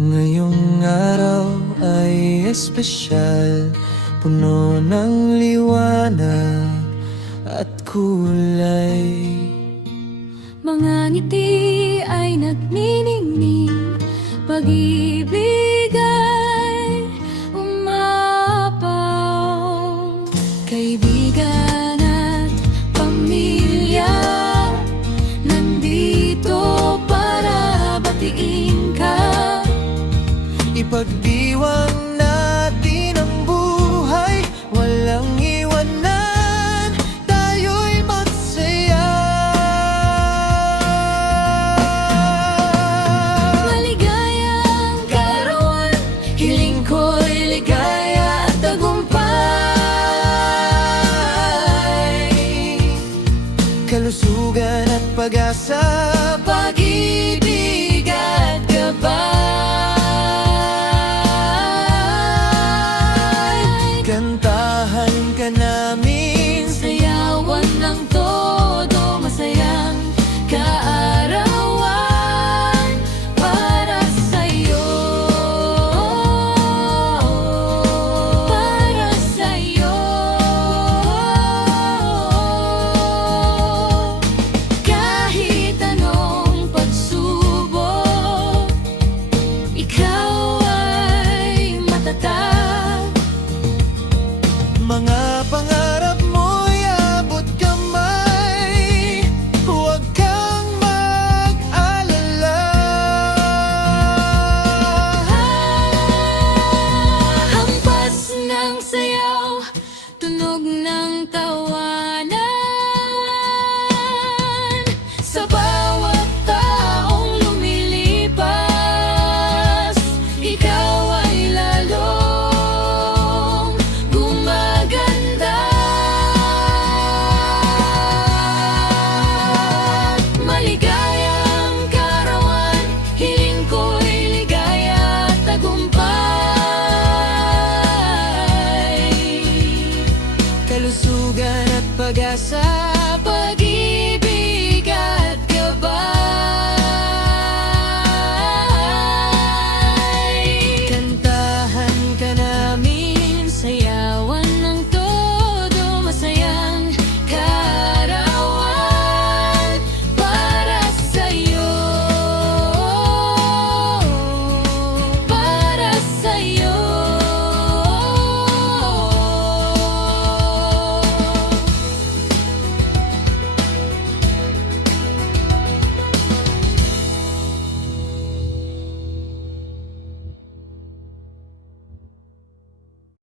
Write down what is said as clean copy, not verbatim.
Ngayong araw ay espesyal, puno ng liwanag at kulay. Mga ngiti ay nagniningning, pag-ibig ay umapaw. Kaibigan at pamilya, nandito para batiin ka. Ipagdiwang natin ang buhay, walang iwanan, tayo'y magsaya. Maligayang kaarawan, hiling ko'y ligaya at tagumpay. Kalusugan at pag-asa, Pag-ibig at gabay. kantahan ka namin, Sayawan ng todo, masayang kaarawan para sa'yo. Para sa'yo. Kahit anong pagsubok, ikaw ay matatag. mga pangarap mo'y abot kamay, huwag kang mag-alala. Hampas ng sayaw, tunog ng tawanan, sa bawat taong lumilipas, ikaw ay lalong gumaganda. Maligayang kaarawan, hiling ko'y ligaya at tagumpay. Kalusugan at pag-asa,